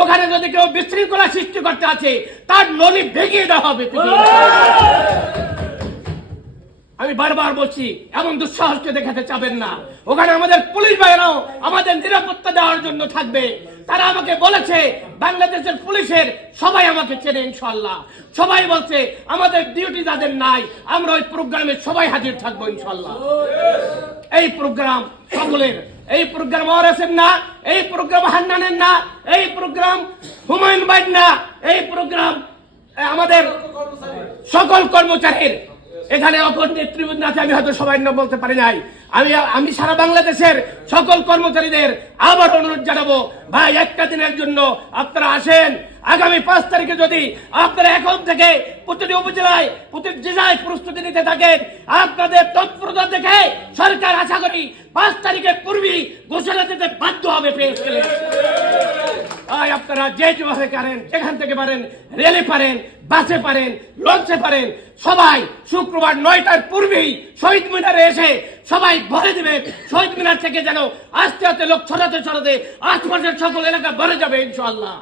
ওখানে যদি কেউ বিশৃঙ্খলা সৃষ্টি করতে আছে, তার নলি ভেঙিয়ে দেওয়া হবে আমি বারবার বলছি, এমন দুঃসাহসকে দেখাতে চাবেন না। ওখানে আমাদের পুলিশ ভাইরাও আমাদের নিরাপত্তা দেওয়ার জন্য থাকবে। তারা আমাকে বলেছে, বাংলাদেশের পুলিশের সবাই আমাকে চেনে ইনশাল্লাহ সবাই বলছে, আমাদের ডিউটি যাদের নাই, আমরা ওই প্রোগ্রামে সবাই হাজির থাকব ইনশাল্লাহ এই প্রোগ্রাম সকলের এই প্রোগ্রাম ওয়ারেসের না, এই প্রোগ্রাম হান্নানের না, এই প্রোগ্রাম হুমায়ুন বাইন না, এই প্রোগ্রাম আমাদের সকল কর্মচারীর। এখানে অপর নেতৃবৃন্দ আছে, আমি হয়তো সবাই নাম বলতে পারি নাই। আমি আমি সারা বাংলাদেশের সকল কর্মচারীদের আবার অনুরোধ জানাব, ভাই, একটা দিনের জন্য আপনারা আসেন। আগামী পাঁচ তারিখে যদি আপনারা এখন থেকে প্রতিটি উপজেলায়, প্রতিটি জেলায় প্রস্তুতি নিতে থাকেন, আপনাদের তৎপরতা দেখে সরকার আশা করি পাঁচ তারিখের পূর্বেই ঘোষণা দিতে বাধ্য হবে গেলে তাই আপনারা যে যেভাবে পারেন, যেখান থেকে পারেন, রেলে পারেন, বাসে পারেন, লঞ্চে পারেন, সবাই শুক্রবার নয়টার পূর্বেই শহীদ মিনারে এসে সবাই ভরে দেবে। শহীদ মিনার থেকে যেন আস্তে আস্তে লোক ছড়াতে ছড়াতে আশপাশের সকল এলাকা ভরে যাবে ইনশাল্লাহ